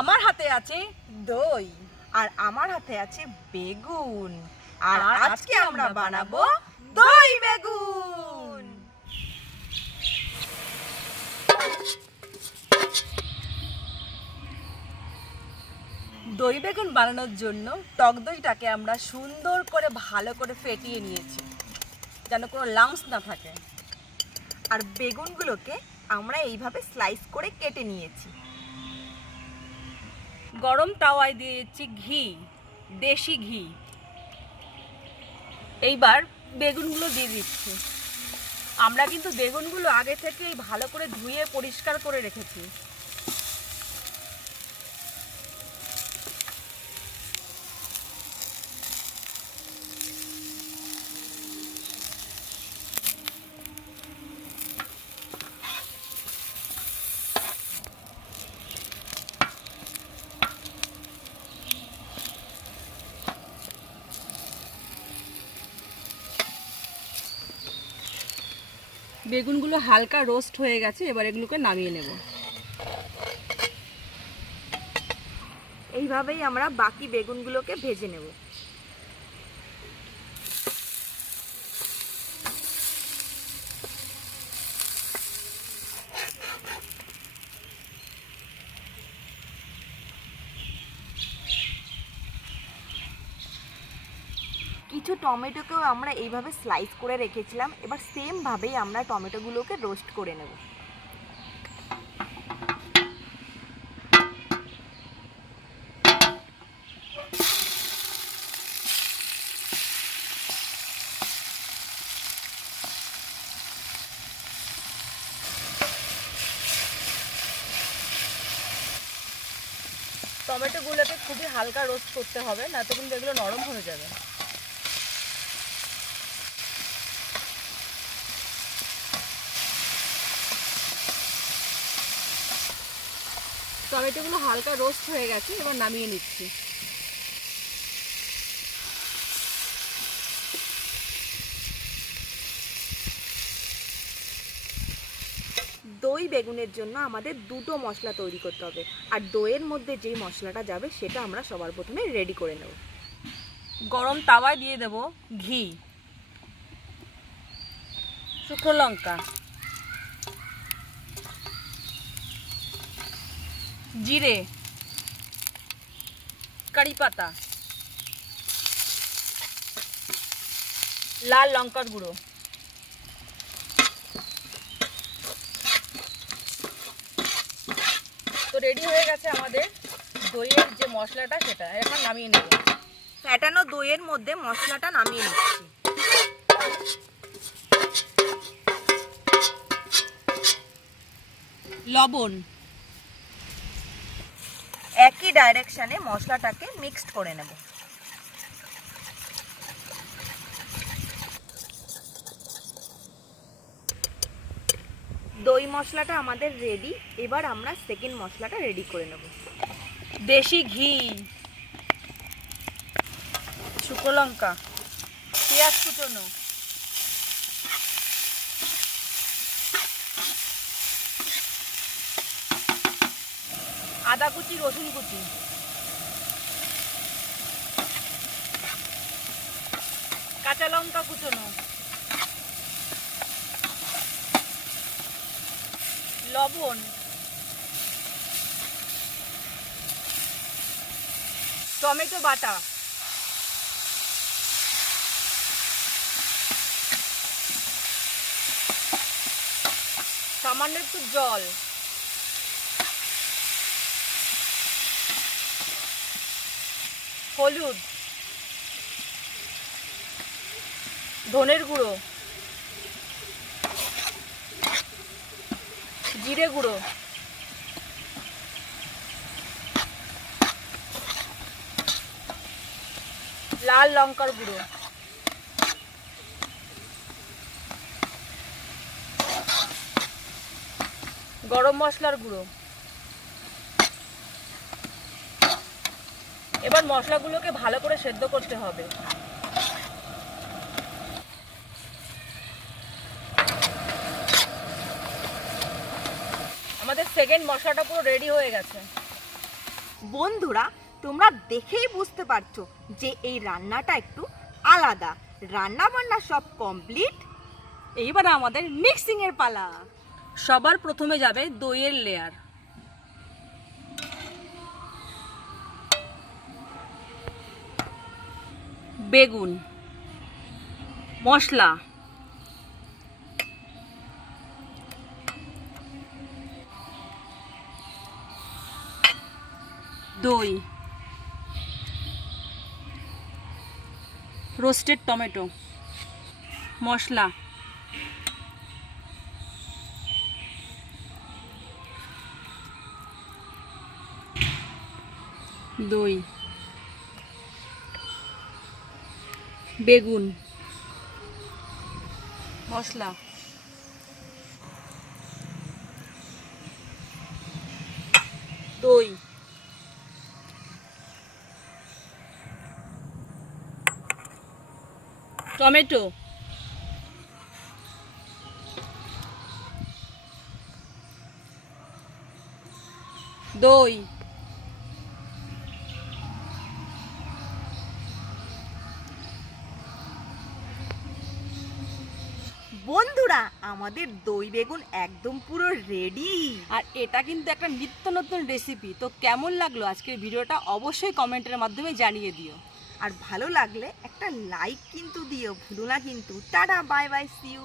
আমার হাতে আছে দই, আর আমার হাতে আছে বেগুন। আর আজকে আমরা বানাবো দই বেগুন। দই বেগুন বানানোর জন্য টক দইটাকে আমরা সুন্দর করে ভালো করে ফেটিয়ে নিয়েছি, যেন কোনো লাম্পস না থাকে। আর বেগুনগুলোকে আমরা এইভাবে স্লাইস করে কেটে নিয়েছি। গরম তাওয়ায় দিয়েছি ঘি, দেশি ঘি। এইবার বেগুনগুলো দিয়ে দিচ্ছি। আমরা কিন্তু বেগুনগুলো আগে থেকেই ভালো করে ধুয়ে পরিষ্কার করে রেখেছি। বেগুনগুলো হালকা রোস্ট হয়ে গেছে, এবার এগুলোকে নামিয়ে নেব। এইভাবেই আমরা বাকি বেগুনগুলোকে ভেজে নেব। কিছু টমেটোকেও আমরা এইভাবে স্লাইস করে রেখেছিলাম। এবার সেম ভাবেই আমরা টমেটোগুলোকে রোস্ট করে নেব। টমেটোগুলোকে খুবই হালকা রোস্ট করতে হবে, না তো কিন্তু এগুলো নরম হয়ে যাবে। টমেটোগুলো হালকা রোস্ট হয়ে গেছে, এবার নামিয়ে নিচ্ছি। দই বেগুনের জন্য আমাদের দুটো মশলা তৈরি করতে হবে। আর দইয়ের মধ্যে যেই মশলাটা যাবে সেটা আমরা সবার প্রথমে রেডি করে নেব। গরম তাওয়ায় দিয়ে দেব ঘি, শুকনো লঙ্কা, জিরে, কারি পাতা, লাল লঙ্কার গুঁড়ো। তো রেডি হয়ে গেছে আমাদের দইয়ের যে মশলাটা, সেটা এখন নামিয়ে নেব। ফ্যাটানো দইয়ের মধ্যে মশলাটা নামিয়ে নিচ্ছি। লবণ, একই ডাইরেকশনে মশলাটাকে মিক্সড করে নেব। দই মশলাটা আমাদের রেডি। এবার আমরা সেকেন্ড মশলাটা রেডি করে নেব। দেশি ঘি, শুকনো লঙ্কা, পেঁয়াজ কুচনো, আদা কুচি, রসুন কুচি, কাঁচা লঙ্কা কুচনো, লবণ, টমেটো বাটা, সামান্য একটু জল, হলুদ, ধনের গুঁড়ো, জিরে গুঁড়ো, লাল লঙ্কার গুঁড়ো, গরম মশলার গুঁড়ো। এবার মশলাগুলোকে ভালো করে সেদ্ধ করতে হবে। আমাদের সেকেন্ড মশলাটা পুরো রেডি হয়ে গেছে। বন্ধুরা, তোমরা দেখেই বুঝতে পারছো যে এই রান্নাটা একটু আলাদা। রান্না বান্না সব কমপ্লিট, এইবার আমাদের মিক্সিং এর পালা। সবার প্রথমে যাবে দইয়ের লেয়ার। বেগুন, মশলা, দই, রোস্টেড টমেটো, মশলা, দই, বেগুন, মশলা, দই, টমেটো, দই, বন্ধুরা আমাদের দই বেগুন একদম পুরো রেডি। আর এটা কিন্তু একটা নিত্য নতুন রেসিপি। তো কেমন লাগলো আজকের ভিডিওটা অবশ্যই কমেন্টের মাধ্যমে জানিয়ে দিও। আর ভালো লাগলে একটা লাইক কিন্তু দিও, ভুলো না কিন্তু। Tata, bye bye, see you.